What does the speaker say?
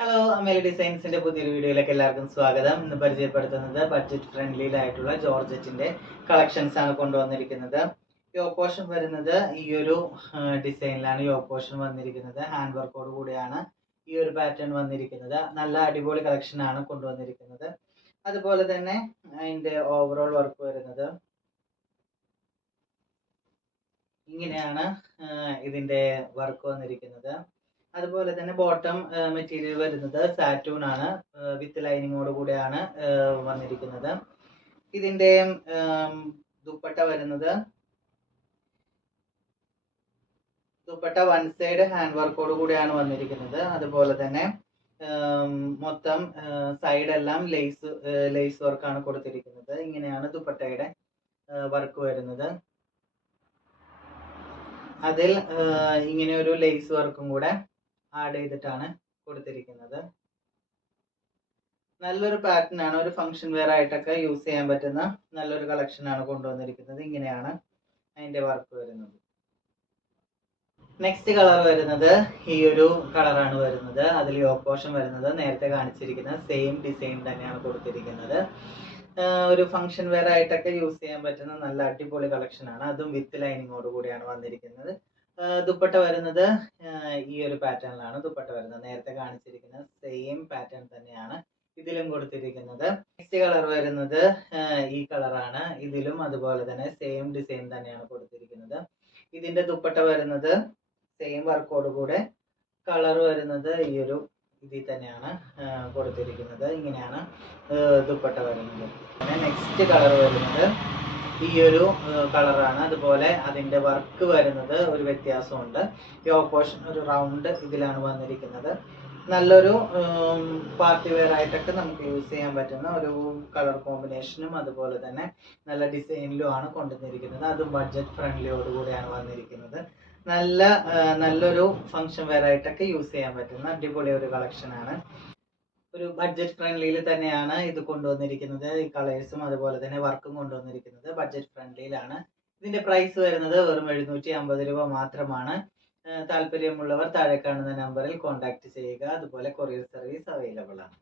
Hello, Amelie ഡിസൈൻസിന്റെ പുതിയൊരു വീഡിയോയിലേക്ക് എല്ലാവർക്കും സ്വാഗതം. ഇന്ന് പരിചയപ്പെടുത്തുന്നത് ബഡ്ജറ്റ് ഫ്രണ്ട്ലിയിലായിട്ടുള്ള ജോർജറ്റിന്റെ കളക്ഷൻസ് ആണ് കൊണ്ടുവന്നിരിക്കുന്നത്. യോക്ക് പോർഷൻ വരുന്നത് ഈ ഒരു ഡിസൈനിലാണ് യോക്ക് പോർഷൻ വന്നിരിക്കുന്നത്. ഹാൻഡ് വർക്കോട് കൂടിയാണ് ഈ ഒരു പാറ്റേൺ വന്നിരിക്കുന്നത്. നല്ല അടിപൊളി കളക്ഷൻ ആണ് കൊണ്ടുവന്നിരിക്കുന്നത്. അതുപോലെ തന്നെ അതിന്റെ ഓവറോൾ വർക്ക് വരുന്നത് ഇങ്ങനെയാണ്. ഇതിന്റെ വർക്ക് വന്നിരിക്കുന്നത്. അതുപോലെ തന്നെ ബോട്ടം മെറ്റീരിയൽ വരുന്നത് സാറ്റൂൺ ആണ്. വിത്ത് ലൈനിങ്ങോട് കൂടെയാണ് വന്നിരിക്കുന്നത്. ഇതിന്റെ ദുപ്പട്ട വരുന്നത് ദുപ്പട്ട വൺ സൈഡ് ഹാൻഡ് വർക്കോട് കൂടെയാണ് വന്നിരിക്കുന്നത്. അതുപോലെ തന്നെ മൊത്തം സൈഡെല്ലാം ലേസ് വർക്കാണ് കൊടുത്തിരിക്കുന്നത്. ഇങ്ങനെയാണ് ദുപ്പട്ടയുടെ വർക്ക് വരുന്നത്. അതിൽ ഇങ്ങനെ ഒരു ലേസ് വർക്കും കൂടെ ആഡ് ചെയ്തിട്ടാണ് കൊടുത്തിരിക്കുന്നത്. നല്ലൊരു പാറ്റേൺ ആണ്. ഒരു ഫംഗ്ഷൻ വെയർ ആയിട്ടൊക്കെ യൂസ് ചെയ്യാൻ പറ്റുന്ന നല്ലൊരു കളക്ഷൻ ആണ് കൊണ്ടുവന്നിരിക്കുന്നത്. ഇങ്ങനെയാണ് അതിന്റെ വർക്ക് വരുന്നത്. നെക്സ്റ്റ് കളർ വരുന്നത് ഈ ഒരു കളറാണ് വരുന്നത്. അതിൽ യോക്ക് പോർഷൻ വരുന്നത് നേരത്തെ കാണിച്ചിരിക്കുന്ന സെയിം ഡിസൈൻ തന്നെയാണ് കൊടുത്തിരിക്കുന്നത്. ഒരു ഫംഗ്ഷൻ വെയർ ആയിട്ടൊക്കെ യൂസ് ചെയ്യാൻ പറ്റുന്ന നല്ല അടിപൊളി കളക്ഷൻ ആണ്. അതും വിത്ത് ലൈനിങ്ങോട് കൂടിയാണ് വന്നിരിക്കുന്നത്. ദുപ്പട്ട വരുന്നത് ഈ ഒരു പാറ്റേണിലാണ് ദുപ്പട്ട വരുന്നത്. നേരത്തെ കാണിച്ചിരിക്കുന്ന സെയിം പാറ്റേൺ തന്നെയാണ് ഇതിലും കൊടുത്തിരിക്കുന്നത്. നെക്സ്റ്റ് കളർ വരുന്നത് ഈ കളറാണ്. ഇതിലും അതുപോലെ തന്നെ സെയിം ഡിസൈൻ തന്നെയാണ് കൊടുത്തിരിക്കുന്നത്. ഇതിന്റെ ദുപ്പട്ട വരുന്നത് സെയിം വർക്കോട് കൂടെ കളർ വരുന്നത് ഈ ഒരു ഇതിൽ തന്നെയാണ് കൊടുത്തിരിക്കുന്നത്. ഇങ്ങനെയാണ് ദുപ്പട്ട വരുന്നത്. പിന്നെ നെക്സ്റ്റ് കളർ വരുന്നത് ഈ ഒരു കളറാണ്. അതുപോലെ അതിന്റെ വർക്ക് വരുന്നത് ഒരു വ്യത്യാസമുണ്ട്. യോക്ക് പോർഷൻ ഒരു റൗണ്ട് ഇതിലാണ് വന്നിരിക്കുന്നത്. നല്ലൊരു പാർട്ടി വെയർ ആയിട്ടൊക്കെ നമുക്ക് യൂസ് ചെയ്യാൻ പറ്റുന്ന ഒരു കളർ കോമ്പിനേഷനും അതുപോലെ തന്നെ നല്ല ഡിസൈനിലും ആണ് കൊണ്ടുവന്നിരിക്കുന്നത്. അതും ബഡ്ജറ്റ് ഫ്രണ്ട്ലിയോട് കൂടിയാണ് വന്നിരിക്കുന്നത്. നല്ലൊരു ഫംഗ്ഷൻ വെയർ ആയിട്ടൊക്കെ യൂസ് ചെയ്യാൻ പറ്റുന്ന അടിപൊളി ഒരു കളക്ഷൻ ആണ്. ഒരു ബഡ്ജറ്റ് ഫ്രണ്ട്ലിയിൽ തന്നെയാണ് ഇത് കൊണ്ടുവന്നിരിക്കുന്നത്. ഈ കളേഴ്സും അതുപോലെ തന്നെ വർക്കും കൊണ്ടുവന്നിരിക്കുന്നത് ബഡ്ജറ്റ് ഫ്രണ്ട്ലിയിലാണ്. ഇതിന്റെ പ്രൈസ് വരുന്നത് വെറും 750 രൂപ മാത്രമാണ്. താല്പര്യമുള്ളവർ താഴെ കാണുന്ന നമ്പറിൽ കോൺടാക്ട് ചെയ്യുക. അതുപോലെ കൊറിയർ സർവീസ് അവൈലബിൾ ആണ്.